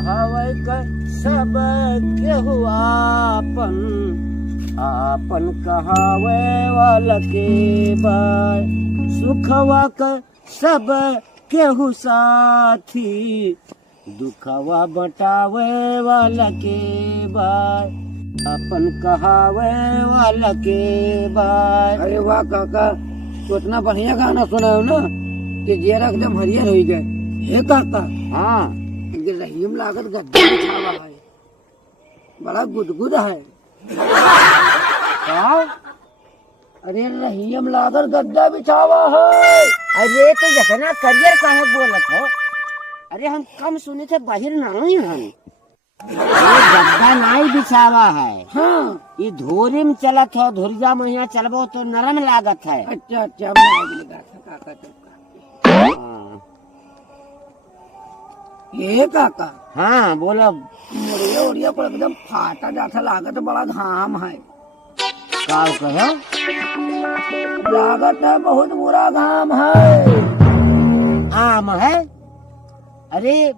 हवै क सब केहू आपन, आपन कहावे वाला के बाय। सुखवा क सब केहू साथी, दुखवा बटावे वाला के बाय। अपन कहावे वाला के बाय। अरे वाह काका, तो इतना बढ़िया गाना सुनाओ ना कि जेरा एकदम हरियर हो गए। हे काका, हाँ इनके रहीम लागत गद्दा बिछावा है, बड़ा गुदगुद है। क्या? अरे रहीम लागत गद्दा बिछावा है। अरे तो जतना करियर काहे बोलत हो? अरे हम कम सुने थे बाहर नहीं हम। ये गद्दा नहीं बिछावा है। हाँ ये धोरी में चलत हो, धुरिया महिया चलबो तो नरम लागत है। अच्छा अच्छा, मैं आगे लगा था काका चुपका। हाँ, ये काका, हाँ बोलो। मुड़िया उड़िया पर एकदम फाटा जाता लागत, बड़ा घाम है। का कहो? लागत है बहुत बुरा घाम है। आम है? अरे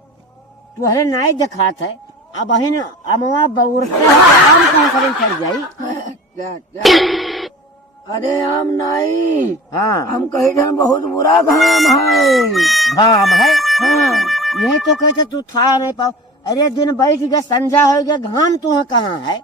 तुहरे नहीं दिखात है। अब अहिन अमवा बउरते है तो आम कहाँ करें चढ़ जाई? अच्छा अच्छा, अरे आम नहीं, हाँ हम कहे थे बहुत बुरा घाम है। घाम है। हाँ यही तो कहते तू था नहीं पाओ। अरे दिन बैठ गया, संझा हो गया, घाम तुह कहाँ है?